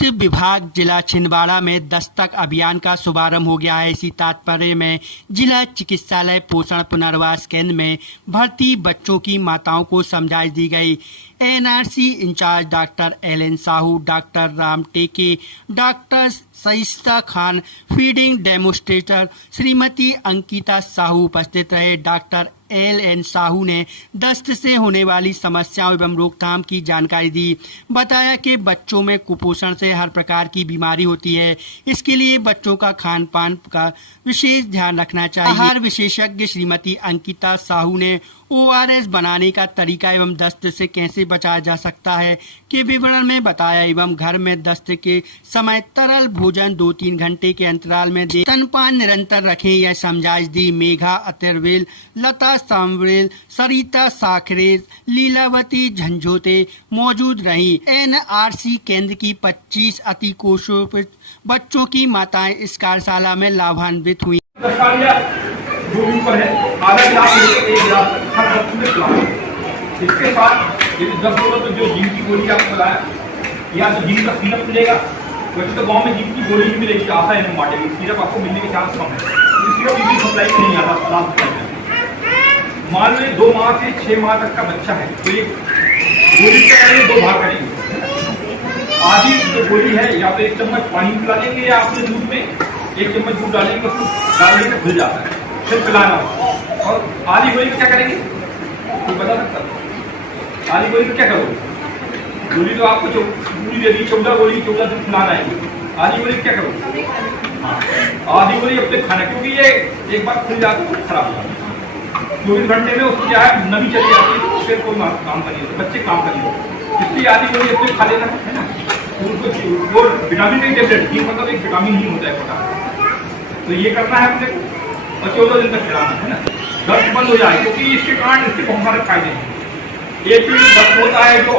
स्वास्थ्य विभाग जिला छिंदवाड़ा में दस्तक अभियान का शुभारंभ हो गया है। इसी तात्पर्य में जिला चिकित्सालय पोषण पुनर्वास केंद्र में भर्ती बच्चों की माताओं को समझाइश दी गई। NRC in-charge doctor L N. Sahu, doctor Ram Teke, doctor Shaista Khan, feeding demonstrator Shrimati Ankita Sahu उपस्थित रहे। Doctor L N. साहू ने दस्त से होने वाली समस्याओं एवं रोकथाम की जानकारी दी। बताया कि बच्चों में कुपोषण से हर प्रकार की बीमारी होती है, इसके लिए बच्चों का खान पान का विशेष ध्यान रखना चाहिए। आहार विशेषज्ञ श्रीमती अंकिता साहू ने ORS बनाने का तरीका एवं दस्त से कैसे बचाया जा सकता है के विवरण में बताया एवं घर में दस्त के समय तरल भोजन 2-3 घंटे के अंतराल में दे, स्तनपान निरंतर रखें, यह समझाइश दी। मेघा अतिरवेल, लता सांवरेल, सरिता साखरेज, लीलावती झंझोते मौजूद रही। NRC केंद्र की 25 अति कुपोषित बच्चों की माताएं इस कार्यशाला में लाभान्वित हुई। जो ऊपर है आधा गिलास लेके 1 गिलास हर वक्त में पिलाओ। इसके साथ यदि दर्द हो तो जो जिंक की गोली आपको बताया या तो जिंक का सिरप मिलेगा। वैसे तो गांव में जिंक की गोली भी मिलेगी, आता है बांटे में, सिरप आपको मिलने के चांस कम है। सिरप इसी सप्लाई में नहीं आता, लाभ सप्लाई में। मान लो 2 माह से 6 माह तक का बच्चा है तो ये गोली क्या करेंगे, 2 भाग करेंगे। आधी जो गोली है या तो 1 चम्मच पानी पिला देंगे या अपने दूध में 1 चम्मच दूध डालेंगे, उसको डालने से घुल जाता है, फिर पिलाना। और आधी गोली क्या करेंगे, कोई बता सकता? आधी गोली तो क्या करोगे? गोली तो आपको पूरी दे दी, 14 गोली 14 दिन खिलाना है। आधी गोली क्या करोगे? आधी गोली अपने खाना, क्योंकि ये एक बार खुल जाती है खराब हो जाती है। 24 घंटे में उसकी क्या है, नमी चली जाती है, फिर कोई काम करिए, बच्चे काम करिए। इसलिए आधी गोली अपने खा लेना है ना। वो विटामिन की टेबलेट, ये मतलब एक विटामिन ही होता है, तो ये करना है अपने को और 14 दिन तक खिलाना है ना। दर्द बंद हो जाए, क्योंकि इसके कारण इसके बहुत सारे फायदे हैं। एक दर्द होता है जो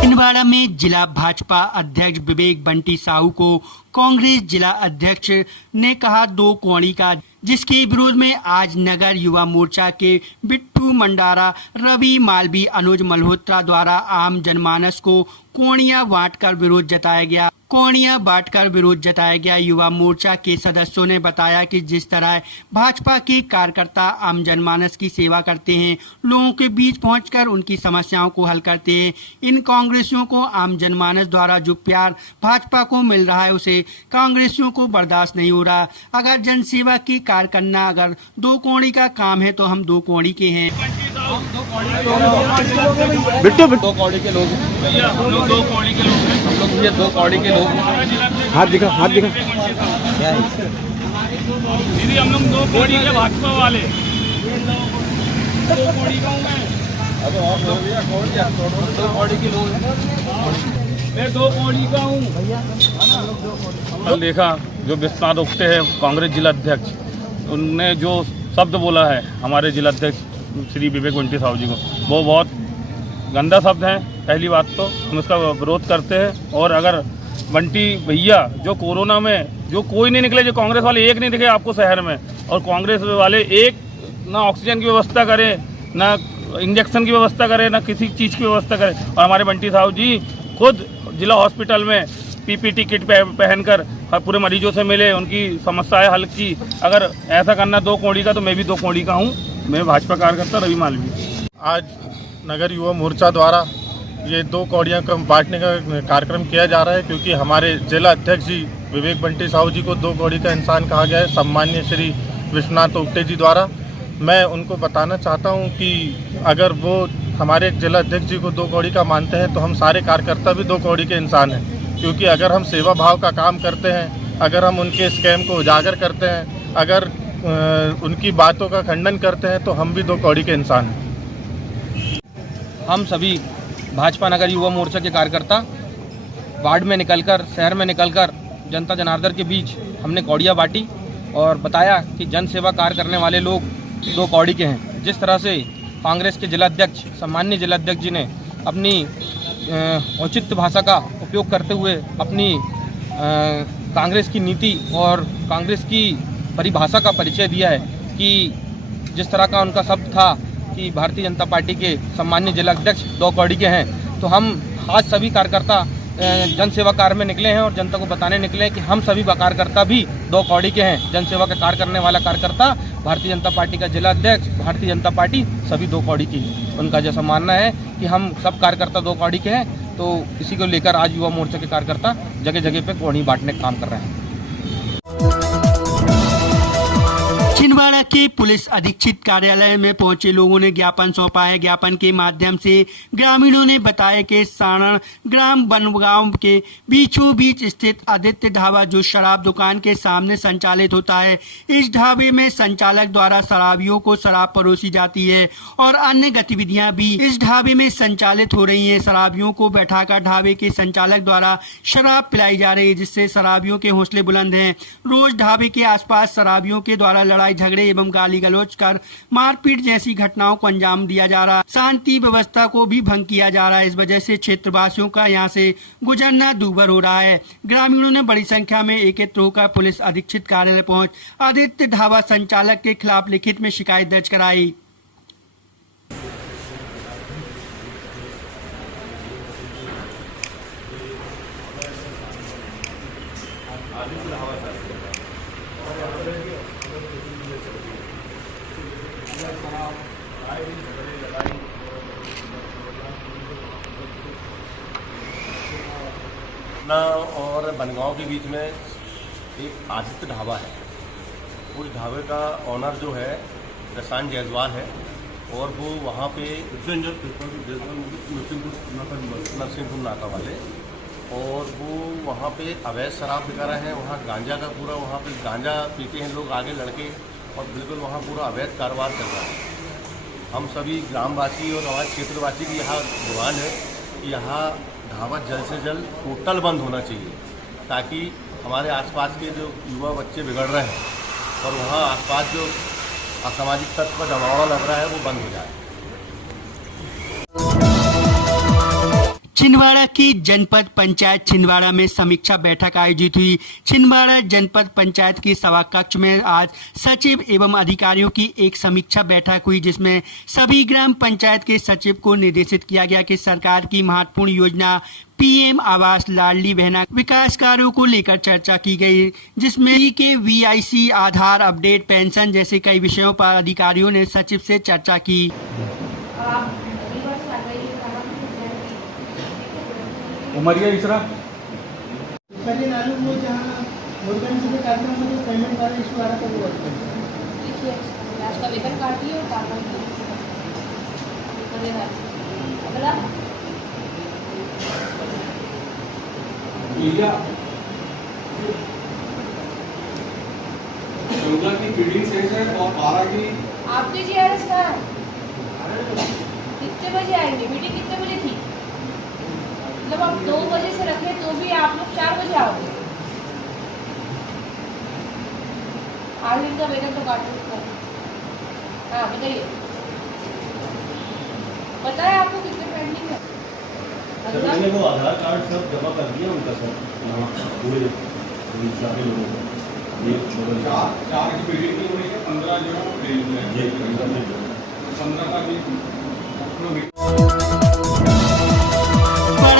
छिंदवाड़ा में जिला भाजपा अध्यक्ष विवेक बंटी साहू को कांग्रेस जिला अध्यक्ष ने कहा 2 कौड़ी का, जिसके विरोध में आज नगर युवा मोर्चा के बिट्टू मंडारा, रवि मालवी, अनुज मल्होत्रा द्वारा आम जनमानस को कोणियां बांटकर विरोध जताया गया। युवा मोर्चा के सदस्यों ने बताया कि जिस तरह भाजपा के कार्यकर्ता आम जनमानस की सेवा करते हैं, लोगों के बीच पहुंचकर उनकी समस्याओं को हल करते हैं, इन कांग्रेसियों को आम जनमानस द्वारा जो प्यार भाजपा को मिल रहा है उसे कांग्रेसियों को बर्दाश्त नहीं हो रहा। अगर जनसेवा की कार्य करना अगर 2 कौड़ी का काम है तो हम 2 कौड़ी के हैं। बिट्टू 2 कौड़ी के लोग हैं, हम लोग 2 कौड़ी के लोग हैं, हम लोग ये 2 कौड़ी के लोग हैं। हाथ दिखा क्या है दीदी, हम लोग 2 कौड़ी के भाजपा वाले, 2 कौड़ी का हूँ मैं। अब और 2 कौड़ी के लोग हैं, मैं 2 कौड़ी का हूँ। कल देखा जो विस्तार उठते हैं कांग्रेस जिला अध्यक्ष, उनने जो शब्द बोला है हमारे जिला अध्यक्ष श्री विवेक बंटी साहू जी को, वो बहुत गंदा शब्द है। पहली बात तो हम उसका विरोध करते हैं। और अगर बंटी भैया जो कोरोना में जो कोई नहीं निकले, जो कांग्रेस वाले एक नहीं दिखे आपको शहर में, और कांग्रेस वाले एक ना ऑक्सीजन की व्यवस्था करें, ना इंजेक्शन की व्यवस्था करें, ना किसी चीज़ की व्यवस्था करें। और हमारे बंटी साहू जी खुद जिला हॉस्पिटल में PPT किट पहनकर पूरे मरीजों से मिले, उनकी समस्याएं हल की। अगर ऐसा करना 2 कौड़ी का, तो मैं भी 2 कौड़ी का हूँ। मैं भाजपा कार्यकर्ता रवि मालवी। आज नगर युवा मोर्चा द्वारा ये 2 कौड़ियाँ बांटने का कार्यक्रम किया जा रहा है, क्योंकि हमारे जिला अध्यक्ष जी विवेक बंटी साहू जी को 2 कौड़ी का इंसान कहा गया है सम्मान्य श्री विश्वनाथ ओपटे जी द्वारा। मैं उनको बताना चाहता हूँ कि अगर वो हमारे जिला अध्यक्ष जी को 2 कौड़ी का मानते हैं तो हम सारे कार्यकर्ता भी 2 कौड़ी के इंसान हैं। क्योंकि अगर हम सेवा भाव का काम करते हैं, अगर हम उनके स्कैम को उजागर करते हैं, अगर उनकी बातों का खंडन करते हैं, तो हम भी 2 कौड़ी के इंसान हैं। हम सभी भाजपा नगर युवा मोर्चा के कार्यकर्ता वार्ड में निकलकर, शहर में निकलकर जनता जनार्दन के बीच हमने कौड़ियाँ बांटी और बताया कि जन सेवा कार्य करने वाले लोग 2 कौड़ी के हैं। जिस तरह से कांग्रेस के जिलाध्यक्ष, सम्मान्य जिलाध्यक्ष जी ने अपनी औचित्य भाषा का उपयोग करते हुए अपनी कांग्रेस की नीति और कांग्रेस की परिभाषा का परिचय दिया है कि जिस तरह का उनका शब्द था कि भारतीय जनता पार्टी के सम्मान्य जिलाध्यक्ष 2 कौड़ी के हैं, तो हम आज सभी कार्यकर्ता जन सेवा कार्य में निकले हैं और जनता को बताने निकले हैं कि हम सभी कार्यकर्ता भी 2 कौड़ी के हैं। जन सेवा का कार्य करने वाला कार्यकर्ता भारतीय जनता पार्टी का जिला अध्यक्ष, भारतीय जनता पार्टी सभी 2 कौड़ी की है। उनका जैसा मानना है कि हम सब कार्यकर्ता 2 कौड़ी के हैं, तो इसी को लेकर आज युवा मोर्चा के कार्यकर्ता जगह जगह पे कौड़ी बांटने का काम कर रहे हैं। छिंदवाड़ा के पुलिस अधीक्षक कार्यालय में पहुंचे लोगों ने ज्ञापन सौंपा है। ज्ञापन के माध्यम से ग्रामीणों ने बताया कि सारण ग्राम बनगांव के बीचों बीच स्थित आदित्य ढाबा जो शराब दुकान के सामने संचालित होता है, इस ढाबे में संचालक द्वारा शराबियों को शराब परोसी जाती है और अन्य गतिविधियां भी इस ढाबे में संचालित हो रही हैं। शराबियों को बैठाकर ढाबे के संचालक द्वारा शराब पिलाई जा रही है, जिससे शराबियों के हौसले बुलंद हैं। रोज ढाबे के आसपास शराबियों के द्वारा लड़ाई झगड़े एवं गाली गलौज कर मारपीट जैसी घटनाओं को अंजाम दिया जा रहा है। शांति व्यवस्था को भी भंग किया जा रहा है। इस वजह से क्षेत्रवासियों का यहां से गुजरना दूभर हो रहा है। ग्रामीणों ने बड़ी संख्या में एकत्र होकर पुलिस अधीक्षक कार्यालय पहुंच आदित्य ढाबा संचालक के खिलाफ लिखित में शिकायत दर्ज कराई। और बनगांव के बीच में एक आदित्य ढाबा है। उस ढाबे का ऑनर जो है प्रशांत जायसवाल है और वो वहाँ पे नरसिंहपुर नाका वाले, और वो वहाँ पे अवैध शराब बिका रहे हैं। वहाँ गांजा का पूरा, वहाँ पे गांजा पीते हैं लोग आगे लड़के, और बिल्कुल वहाँ पूरा अवैध कारोबार चल रहा है। हम सभी ग्रामवासी और हमारे क्षेत्रवासी की यहाँ डिमांड है कि यहाँ ढाबा जल्द से जल्द टोटल बंद होना चाहिए, ताकि हमारे आसपास के जो युवा बच्चे बिगड़ रहे हैं और वहाँ आसपास जो असामाजिक तत्व का जमावड़ा लग रहा है वो बंद हो जाए। छिंदवाड़ा की जनपद पंचायत छिंदवाड़ा में समीक्षा बैठक आयोजित हुई। छिंदवाड़ा जनपद पंचायत की सभा कक्ष में आज सचिव एवं अधिकारियों की एक समीक्षा बैठक हुई, जिसमें सभी ग्राम पंचायत के सचिव को निर्देशित किया गया कि सरकार की महत्वपूर्ण योजना पीएम आवास, लाडली बहना विकास कार्यों को लेकर चर्चा की गई, जिसमें के वीआईसी, आधार अपडेट, पेंशन जैसे कई विषयों पर अधिकारियों ने सचिव से चर्चा की। उमरिया इसरा वो जहाँ मुर्गन कार्यक्रम में पेमेंट वाला इशू आ रहा था वो आज का वेतन काट दिया और काम अगला की फीडिंग सेंस है और 12 की आपके जीआरएस का कितने बजे आएंगे? मीटिंग कितने बजे थी? मतलब आप 2 बजे से रखे तो भी आप लोग 4 बजे आओगे। 8 दिन का वेतन तो काट सकता है। हाँ बताइए, पता है आपको कितने पेंडिंग है? मैंने वो आधार कार्ड सब जमा कर दिया उनका सर, पूरे सारे लोगों को। ये 4 की फीडिंग की हुई है, 15 जो है 15 का भी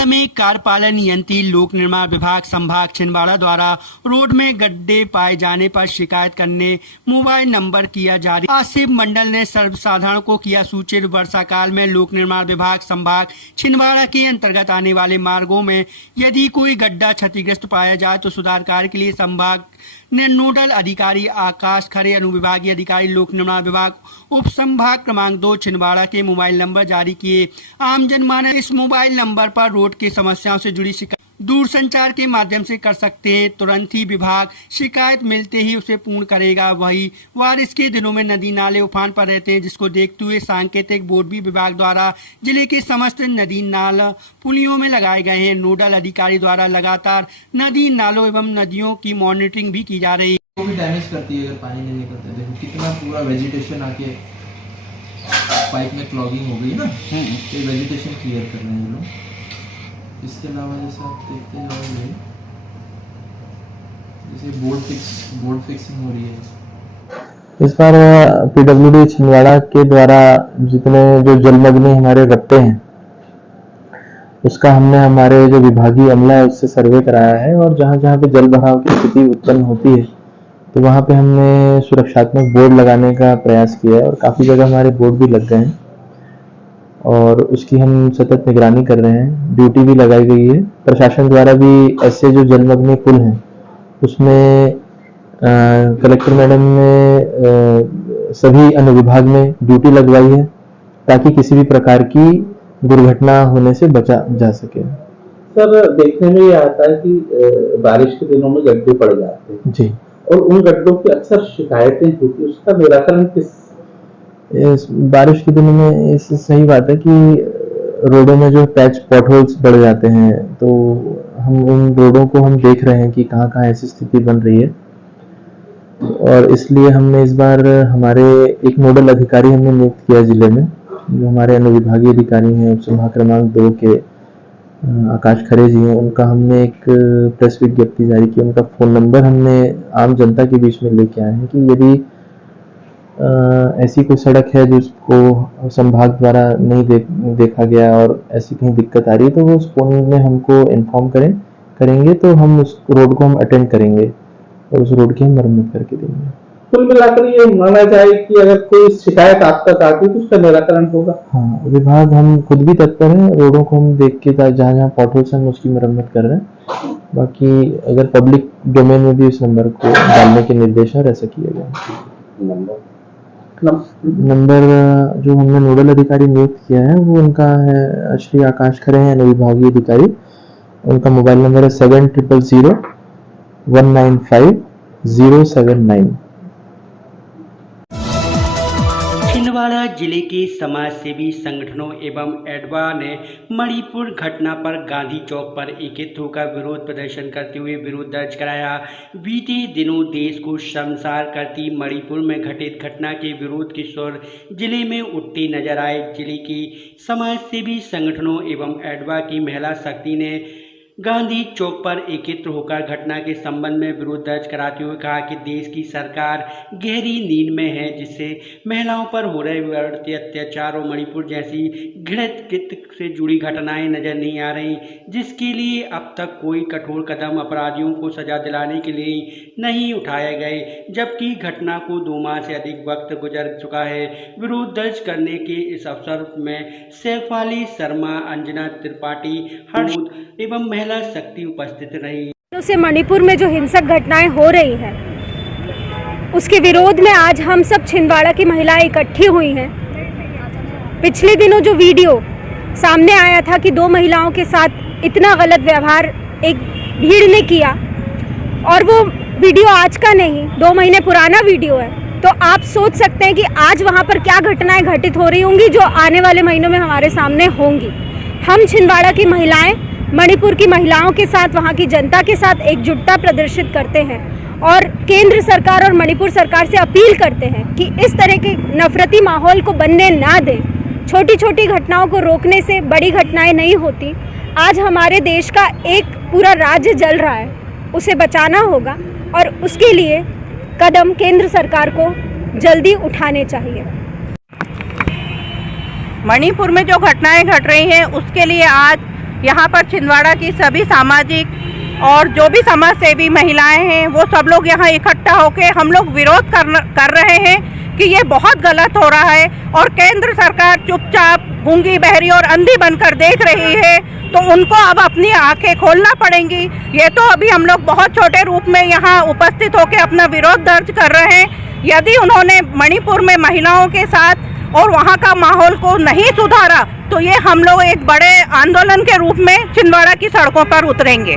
में कार्यपालन यंत्री लोक निर्माण विभाग संभाग छिंदवाड़ा द्वारा रोड में गड्ढे पाए जाने पर शिकायत करने मोबाइल नंबर किया जारी। आसिफ मंडल ने सर्वसाधारण को किया सूचित। वर्षा काल में लोक निर्माण विभाग संभाग छिंदवाड़ा के अंतर्गत आने वाले मार्गों में यदि कोई गड्ढा क्षतिग्रस्त पाया जाए तो सुधार कार्य के लिए संभाग ने नोडल अधिकारी आकाश खरे, अनुविभागीय अधिकारी लोक निर्माण विभाग उप संभाग क्रमांक 2 छिंदवाड़ा के मोबाइल नंबर जारी किए। आम जनमानस इस मोबाइल नंबर पर रोड की समस्याओं से जुड़ी शिकायत दूरसंचार के माध्यम से कर सकते हैं। तुरंत ही विभाग शिकायत मिलते ही उसे पूर्ण करेगा। वही बारिश के दिनों में नदी नाले उफान पर रहते हैं, जिसको देखते हुए सांकेतिक बोर्ड भी विभाग द्वारा जिले के समस्त नदी नाला पुलियों में लगाए गए हैं। नोडल अधिकारी द्वारा लगातार नदी नालों एवं नदियों की मॉनिटरिंग भी की जा रही है। वो भी डैमेज करती है अगर पानी नहीं निकलता। देखो कितना पूरा वेजिटेशन आके पाइप में क्लॉगिंग हो गई ना, ये वेजिटेशन क्लियर कर रहे हैं लोग। इसके अलावा जैसे आप देखते जाओगे, जैसे बोर्ड फिक्सिंग हो रही है। इस बार पीडब्ल्यूडी छिंदवाड़ा के द्वारा जितने जो जलमग्न हमारे रखते हैं उसका हमने हमारे जो विभागीय अमला है उससे सर्वे कराया है, और जहाँ जहाँ पे जल भराव की स्थिति उत्पन्न होती है तो वहाँ पे हमने सुरक्षात्मक बोर्ड लगाने का प्रयास किया है, और काफ़ी जगह हमारे बोर्ड भी लग गए हैं और उसकी हम सतत निगरानी कर रहे हैं। ड्यूटी भी लगाई गई है प्रशासन द्वारा भी। ऐसे जो जलमग्न पुल हैं उसमें कलेक्टर मैडम ने सभी अनुविभाग में ड्यूटी लगवाई है ताकि किसी भी प्रकार की दुर्घटना होने से बचा जा सके। सर, देखने में ये आता है कि बारिश के दिनों में गड्ढे पड़ जाते हैं जी, और उन गड्ढों की अक्सर शिकायतें होती है, उसका निराकरण किस बारिश के दिनों में इससे सही बात है कि रोडों में जो पैच पॉटहोल्स बढ़ जाते हैं, तो हम उन रोडों को हम देख रहे हैं कि कहाँ कहाँ ऐसी स्थिति बन रही है, और इसलिए हमने इस बार हमारे एक नोडल अधिकारी हमने नियुक्त किया जिले में, जो हमारे अनुविभागीय अधिकारी हैं उप संभाग क्रमांक 2 के आकाश खरे जी हैं। उनका हमने एक प्रेस विज्ञप्ति जारी की, उनका फ़ोन नंबर हमने आम जनता के बीच में लेके आए हैं कि यदि ऐसी कोई सड़क है जिसको संभाग द्वारा नहीं देखा गया और ऐसी कहीं दिक्कत आ रही है तो वो उस फोन में हमको इन्फॉर्म करेंगे तो हम उस रोड को हम अटेंड करेंगे और उस रोड की हम मरम्मत करके देंगे। कुल मिलाकर ये माना जाए कि अगर कोई शिकायत आप तक आती है तो उसका निराकरण होगा। हाँ, विभाग हम खुद भी तत्पर हैं, रोडों को हम देख के जहाँ जहाँ पॉटहोल्स हम उसकी मरम्मत कर रहे हैं। बाकी अगर पब्लिक डोमेन में भी इस नंबर को डालने के निर्देश है, ऐसा किया गया। नंबर जो हमने नोडल अधिकारी नियुक्त किया है वो उनका है श्री आकाश खरे हैं, अनुविभागीय अधिकारी। उनका मोबाइल नंबर है 7000195079। छिंदवाड़ा जिले के समाज सेवी संगठनों एवं एडवा ने मणिपुर घटना पर गांधी चौक पर एकत्रित होकर विरोध प्रदर्शन करते हुए विरोध दर्ज कराया। बीते दिनों देश को शर्मसार करती मणिपुर में घटित घटना के विरोध के स्वर जिले में उठते नजर आए। जिले के समाज सेवी संगठनों एवं एडवा की महिला शक्ति ने गांधी चौक पर एकत्र होकर घटना के संबंध में विरोध दर्ज कराते हुए कहा कि देश की सरकार गहरी नींद में है, जिससे महिलाओं पर हो रहे बढ़ते अत्याचार और मणिपुर जैसी घृणित कृत्य से जुड़ी घटनाएं नजर नहीं आ रही, जिसके लिए अब तक कोई कठोर कदम अपराधियों को सजा दिलाने के लिए नहीं उठाए गए, जबकि घटना को 2 माह से अधिक वक्त गुजर चुका है। विरोध दर्ज करने के इस अवसर में सैफाली शर्मा, अंजना त्रिपाठी, हर्षद एवं महिला शक्ति उपस्थित रही। से मणिपुर में जो हिंसक घटनाएं हो रही हैं उसके विरोध में आज हम सब छिंदवाड़ा की महिलाएं इकट्ठी हुई हैं। पिछले दिनों जो वीडियो सामने आया था कि 2 महिलाओं के साथ इतना गलत व्यवहार एक भीड़ ने किया, और वो वीडियो आज का नहीं 2 महीने पुराना वीडियो है, तो आप सोच सकते हैं कि आज वहाँ पर क्या घटनाएं घटित हो रही होंगी जो आने वाले महीनों में हमारे सामने होंगी। हम छिंदवाड़ा की महिलाएं मणिपुर की महिलाओं के साथ, वहाँ की जनता के साथ एकजुटता प्रदर्शित करते हैं और केंद्र सरकार और मणिपुर सरकार से अपील करते हैं कि इस तरह के नफरती माहौल को बनने ना दें। छोटी छोटी घटनाओं को रोकने से बड़ी घटनाएं नहीं होती। आज हमारे देश का एक पूरा राज्य जल रहा है, उसे बचाना होगा और उसके लिए कदम केंद्र सरकार को जल्दी उठाने चाहिए। मणिपुर में जो घटनाएं घट रही हैं उसके लिए आज यहाँ पर छिंदवाड़ा की सभी सामाजिक और जो भी समाज सेवी महिलाएं हैं वो सब लोग यहाँ इकट्ठा होकर हम लोग विरोध कर रहे हैं कि ये बहुत गलत हो रहा है और केंद्र सरकार चुपचाप गूंगी, बहरी और अंधी बनकर देख रही है, तो उनको अब अपनी आंखें खोलना पड़ेंगी। ये तो अभी हम लोग बहुत छोटे रूप में यहाँ उपस्थित होकर अपना विरोध दर्ज कर रहे हैं। यदि उन्होंने मणिपुर में महिलाओं के साथ और वहाँ का माहौल को नहीं सुधारा तो ये हम लोग एक बड़े आंदोलन के रूप में छिंदवाड़ा की सड़कों पर उतरेंगे।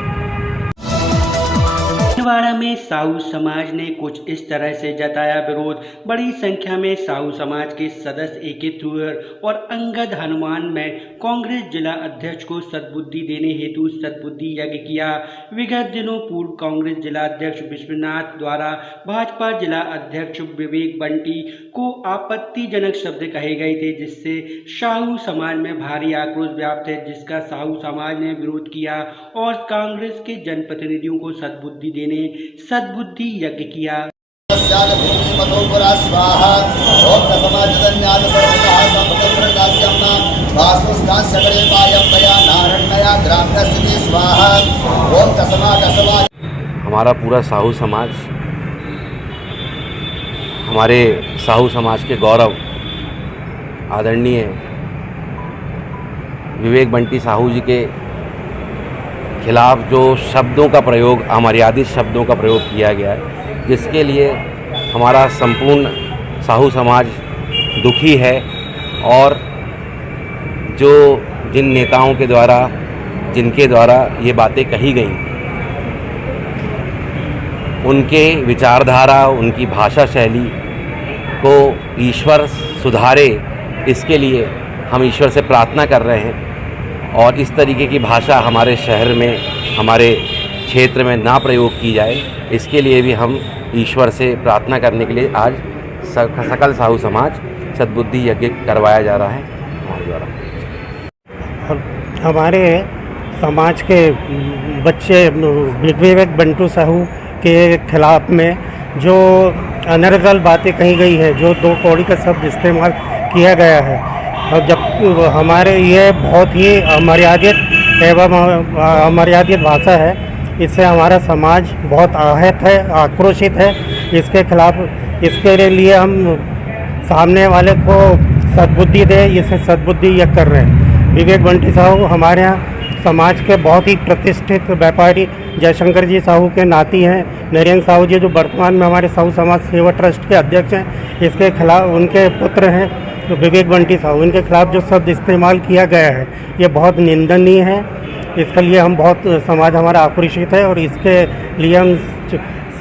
छिंदवाड़ा में साहू समाज ने कुछ इस तरह से जताया विरोध। बड़ी संख्या में साहू समाज के सदस्य एकत्रित हुए और अंगद हनुमान में कांग्रेस जिला अध्यक्ष को सद्बुद्धि देने हेतु सद्बुद्धि यज्ञ किया। विगत दिनों पूर्व कांग्रेस जिला अध्यक्ष विश्वनाथ द्वारा भाजपा जिला अध्यक्ष विवेक बंटी को आपत्तिजनक शब्द कहे गए थे, जिससे साहू समाज में भारी आक्रोश व्याप्त है, जिसका साहू समाज ने विरोध किया और कांग्रेस के जनप्रतिनिधियों को सद्बुद्धि देने सद्बुद्धि यज्ञ किया। स्वाहा वासुस्नान सगरे पायम्बया नारण्या ग्राम्यस्ति स्वाहा ओम तस्मा। हमारा पूरा साहू समाज, हमारे साहू समाज के गौरव आदरणीय विवेक बंटी साहू जी के खिलाफ जो शब्दों का प्रयोग, अमर्यादित शब्दों का प्रयोग किया गया है, जिसके लिए हमारा संपूर्ण साहू समाज दुखी है। और जो जिन नेताओं के द्वारा, जिनके द्वारा ये बातें कही गई, उनके विचारधारा, उनकी भाषा शैली को ईश्वर सुधारे, इसके लिए हम ईश्वर से प्रार्थना कर रहे हैं। और इस तरीके की भाषा हमारे शहर में, हमारे क्षेत्र में ना प्रयोग की जाए, इसके लिए भी हम ईश्वर से प्रार्थना करने के लिए आज सकल साहू समाज सद्बुद्धि यज्ञ करवाया जा रहा है हमारे द्वारा। हमारे समाज के बच्चे विवेक बंटू साहू के खिलाफ में जो अनर्गल बातें कही गई है, जो 2 कौड़ी का शब्द इस्तेमाल किया गया है, और जब हमारे ये बहुत ही अमर्यादित एवं अमर्यादित भाषा है, इससे हमारा समाज बहुत आहत है, आक्रोशित है। इसके खिलाफ, इसके लिए हम सामने वाले को सद्बुद्धि दे, इसे सद्बुद्धि यज्ञ कर रहे हैं। विवेक बंटी साहू हमारे यहाँ समाज के बहुत ही प्रतिष्ठित व्यापारी जयशंकर जी साहू के नाती हैं। नरेंद्र साहू जी जो वर्तमान में हमारे साहू समाज सेवा ट्रस्ट के अध्यक्ष हैं, इसके खिलाफ उनके पुत्र हैं तो विवेक बंटी साहू, इनके खिलाफ जो शब्द इस्तेमाल किया गया है ये बहुत निंदनीय है। इसके लिए हम बहुत, समाज हमारा आक्रोशित है और इसके लिए हम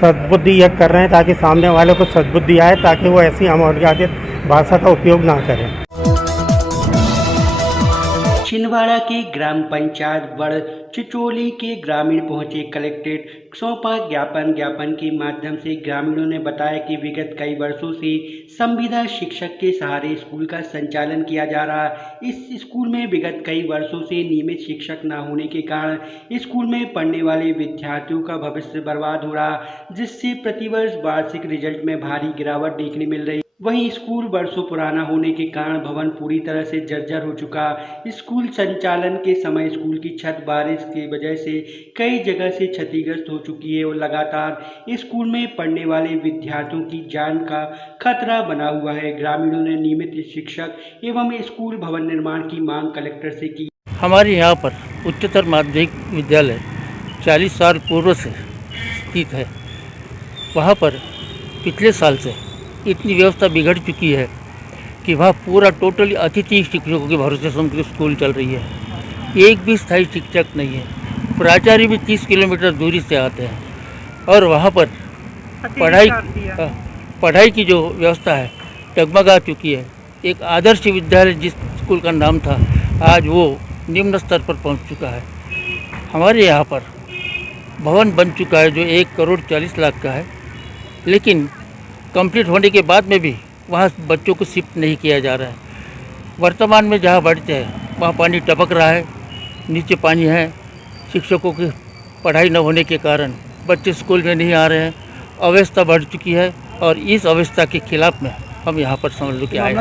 सद्बुद्धि यज्ञ कर रहे हैं ताकि सामने वाले को सद्बुद्धि आए, ताकि वो ऐसी अमर्यादित भाषा का उपयोग ना करें। छिंदवाड़ा के ग्राम पंचायत बड़ चिचोली के ग्रामीण पहुंचे कलेक्ट्रेट सौंपा ज्ञापन के माध्यम से ग्रामीणों ने बताया कि विगत कई वर्षों से संविदा शिक्षक के सहारे स्कूल का संचालन किया जा रहा है। इस स्कूल में विगत कई वर्षों से नियमित शिक्षक न होने के कारण स्कूल में पढ़ने वाले विद्यार्थियों का भविष्य बर्बाद हो रहा, जिससे प्रतिवर्ष वार्षिक रिजल्ट में भारी गिरावट देखने मिल रही। वहीं स्कूल वर्षों पुराना होने के कारण भवन पूरी तरह से जर्जर हो चुका। स्कूल संचालन के समय स्कूल की छत बारिश की वजह से कई जगह से क्षतिग्रस्त हो चुकी है और लगातार स्कूल में पढ़ने वाले विद्यार्थियों की जान का खतरा बना हुआ है। ग्रामीणों ने नियमित शिक्षक एवं स्कूल भवन निर्माण की मांग कलेक्टर से की। हमारे यहाँ पर उच्चतर माध्यमिक विद्यालय 40 साल पूर्व से स्थित है। वहाँ पर पिछले साल से इतनी व्यवस्था बिगड़ चुकी है कि वहाँ पूरा टोटली अतिथि शिक्षकों के भरोसे से स्कूल चल रही है। एक भी स्थायी शिक्षक नहीं है। प्राचार्य भी 30 किलोमीटर दूरी से आते हैं और वहाँ पर पढ़ाई की जो व्यवस्था है डगमगा चुकी है। एक आदर्श विद्यालय जिस स्कूल का नाम था, आज वो निम्न स्तर पर पहुँच चुका है। हमारे यहाँ पर भवन बन चुका है जो 1,40,00,000 का है, लेकिन कंप्लीट होने के बाद में भी वहाँ बच्चों को शिफ्ट नहीं किया जा रहा है। वर्तमान में जहाँ बढ़ते हैं वहाँ पानी टपक रहा है, नीचे पानी है। शिक्षकों की पढ़ाई न होने के कारण बच्चे स्कूल में नहीं आ रहे हैं। अव्यवस्था बढ़ चुकी है और इस अवस्था के खिलाफ में हम यहाँ पर समझ लो कि आए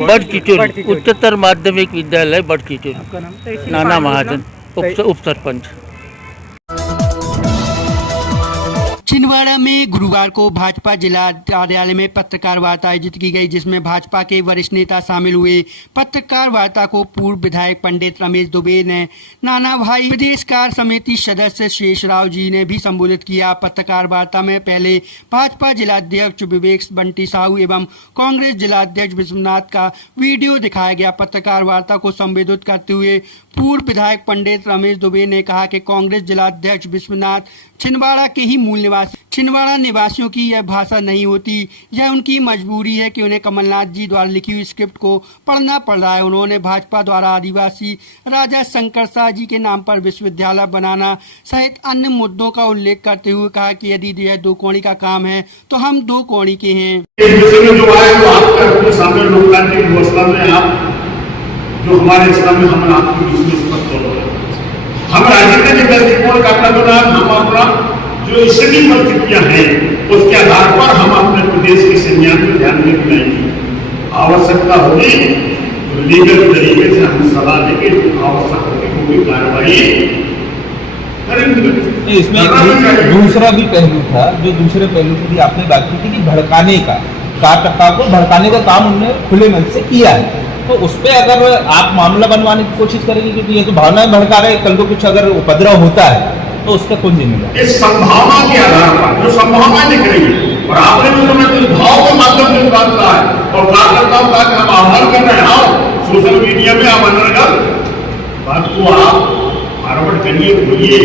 बड़ चिचोरी उच्चतर माध्यमिक विद्यालय बड़ चिचोरी, नाना महाजन उप सरपंच। छिंदवाड़ा में गुरुवार को भाजपा जिला कार्यालय में पत्रकार वार्ता आयोजित की गई, जिसमें भाजपा के वरिष्ठ नेता शामिल हुए। पत्रकार वार्ता को पूर्व विधायक पंडित रमेश दुबे ने, नाना भाई प्रदेश कार्य समिति सदस्य शेषराव जी ने भी संबोधित किया। पत्रकार वार्ता में पहले भाजपा जिलाध्यक्ष विवेक बंटी साहू एवं कांग्रेस जिलाध्यक्ष विश्वनाथ का वीडियो दिखाया गया। पत्रकार वार्ता को संबोधित करते हुए पूर्व विधायक पंडित रमेश दुबे ने कहा कि कांग्रेस जिलाध्यक्ष विश्वनाथ छिंदवाड़ा के ही मूल निवासी, छिंदवाड़ा निवासियों की यह भाषा नहीं होती, यह उनकी मजबूरी है कि उन्हें कमलनाथ जी द्वारा लिखी हुई स्क्रिप्ट को पढ़ना पड़ रहा है। उन्होंने भाजपा द्वारा आदिवासी राजा शंकर शाह जी के नाम पर विश्वविद्यालय बनाना सहित अन्य मुद्दों का उल्लेख करते हुए कहा कि यदि यह 2 कौड़ी का काम है तो हम 2 कौड़ी के हैं। जो हमारे इस्लाम में हम आपके बीच में स्पष्ट हो रहे हैं, हम राजनीति के दृष्टिकोण का प्रदान, हम अपना जो इसकी परिस्थितियां हैं उसके आधार पर हम अपने प्रदेश की संज्ञान में ध्यान में लाएंगे। आवश्यकता होगी लीगल तरीके से हम सलाह देके आवश्यक होगी कोई कार्रवाई करेंगे। इसमें दूसरा भी पहलू था, जो दूसरे पहलू की आपने बात की थी कि भड़काने का, कार्यकर्ताओं को भड़काने का काम उन्होंने खुले मन से किया है, तो उस पर अगर आप मामला बनवाने की कोशिश करेंगे, क्योंकि ये तो भावना में भड़का रहे, कल को कुछ अगर उपद्रव होता है तो उसका कौन जिम्मेदार? इस संभावना के आधार पर जो संभावना दिख रही है, और आपने जो समय इस भाव के माध्यम से बात कहा है और कार्यकर्ताओं का हम आह्वान कर रहे हैं, आओ सोशल मीडिया में आप अनर्गल बात को आप फॉरवर्ड करिए, बोलिए,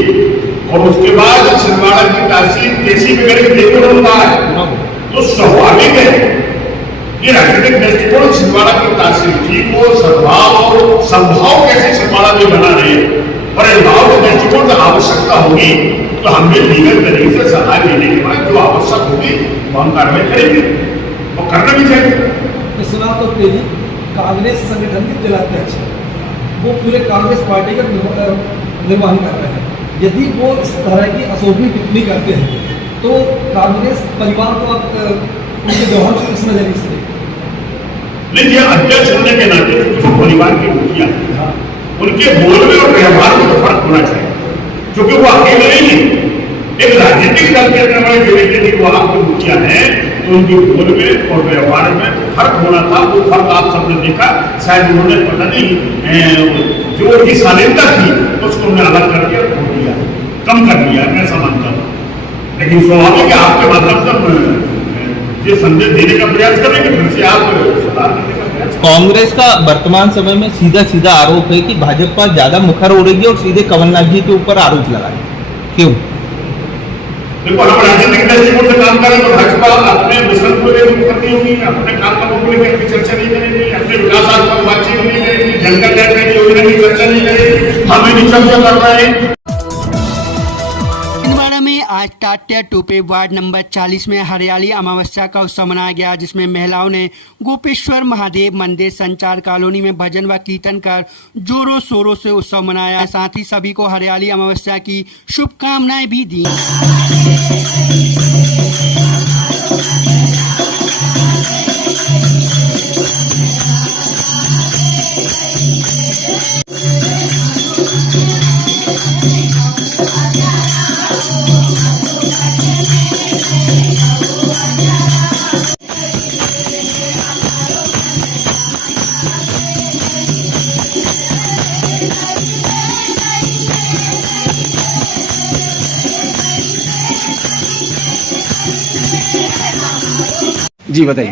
और उसके बाद छिंदवाड़ा की तहसील कैसी बिगड़ देखो होता है, तो स्वाभाविक है ये राजनीतिक दृष्टिकोण छिंदवाड़ा की तहसील ठीक हो, सद्भाव और संभाव कैसे छिंदवाड़ा में बना रहे, और इस भाव के दृष्टिकोण से आवश्यकता होगी तो हमें लीगल तरीके से सलाह लेने के बाद जो आवश्यक होगी वो हम कार्रवाई करेंगे और करना भी चाहिए। सुना तो तेजी कांग्रेस संगठन के जिलाध्यक्ष वो पूरे कांग्रेस पार्टी का निर्वहन कर रहे हैं, यदि वो इस तरह की अशोभनीय टिप्पणी करते हैं तो कांग्रेस परिवार को आप उनके व्यवहार को किस नजरिए से देखते हैं? नहीं, अध्यक्ष होने के नाते कुछ परिवार की मुखिया उनके बोलने और व्यवहार में तो फर्क होना चाहिए, क्योंकि वो अकेले नहीं है, एक राजनीतिक दल के अंदर वाले जो व्यक्ति वो आपके मुखिया है, तो उनके बोल में और व्यवहार में फर्क होना था। वो फर्क आप सबने देखा, शायद उन्होंने पता नहीं जो उनकी शालीनता थी उसको उन्होंने अलग कर दिया, खो दिया, कम कर दिया, मैं समझता हूँ। लेकिन स्वाभाविक है आपके माध्यम से ये संदेश देने का प्रयास करेंगे, फिर से आप सलाह देने का प्रयास। कांग्रेस का वर्तमान समय में सीधा आरोप है कि भाजपा ज्यादा मुखर हो रही है और सीधे कमलनाथ जी के ऊपर आरोप लगा रही है, क्यों? देखो, हम राजनीतिक दृष्टिकोण से काम करें तो भाजपा अपने मिशन को लेकर करती होगी, अपने कार्यक्रमों को लेकर चर्चा नहीं करेगी, अपने विकासात्मक बातचीत नहीं करेगी, जनता कल्याण योजना की चर्चा नहीं करेगी, हमें भी चर्चा कर रहे हैं। छिंदवाड़ा में आज टाट्या टोपे वार्ड नंबर 40 में हरियाली अमावस्या का उत्सव मनाया गया, जिसमें महिलाओं ने गोपेश्वर महादेव मंदिर संचार कॉलोनी में भजन व कीर्तन कर जोरों शोरों से उत्सव मनाया। साथ ही सभी को हरियाली अमावस्या की शुभकामनाएं भी दी। जी बताइए।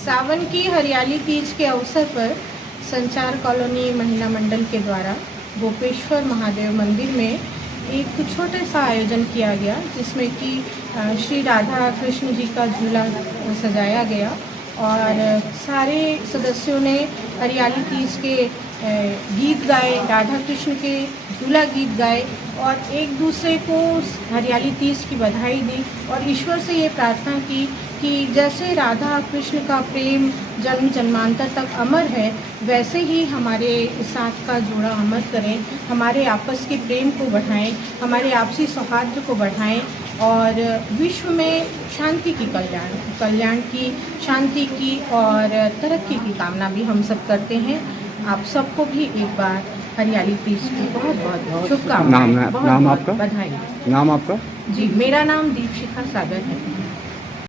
सावन की हरियाली तीज के अवसर पर संचार कॉलोनी महिला मंडल के द्वारा गोपेश्वर महादेव मंदिर में एक छोटा सा आयोजन किया गया, जिसमें कि श्री राधा कृष्ण जी का झूला सजाया गया और सारे सदस्यों ने हरियाली तीज के गीत गाए, राधा कृष्ण के झूला गीत गाए और एक दूसरे को हरियाली तीज की बधाई दी और ईश्वर से ये प्रार्थना की कि जैसे राधा कृष्ण का प्रेम जन्म जन्मांतर तक अमर है, वैसे ही हमारे साथ का जोड़ा अमर करें, हमारे आपस के प्रेम को बढ़ाएं, हमारे आपसी सौहार्द को बढ़ाएं और विश्व में शांति की कल्याण की, शांति की और तरक्की की कामना भी हम सब करते हैं। आप सबको भी एक बार हरियाली तीज की बहुत बहुत शुभकामनाएं, नाम आपका? बधाई। नाम आपका? जी, मेरा नाम दीपशिखा सागर है।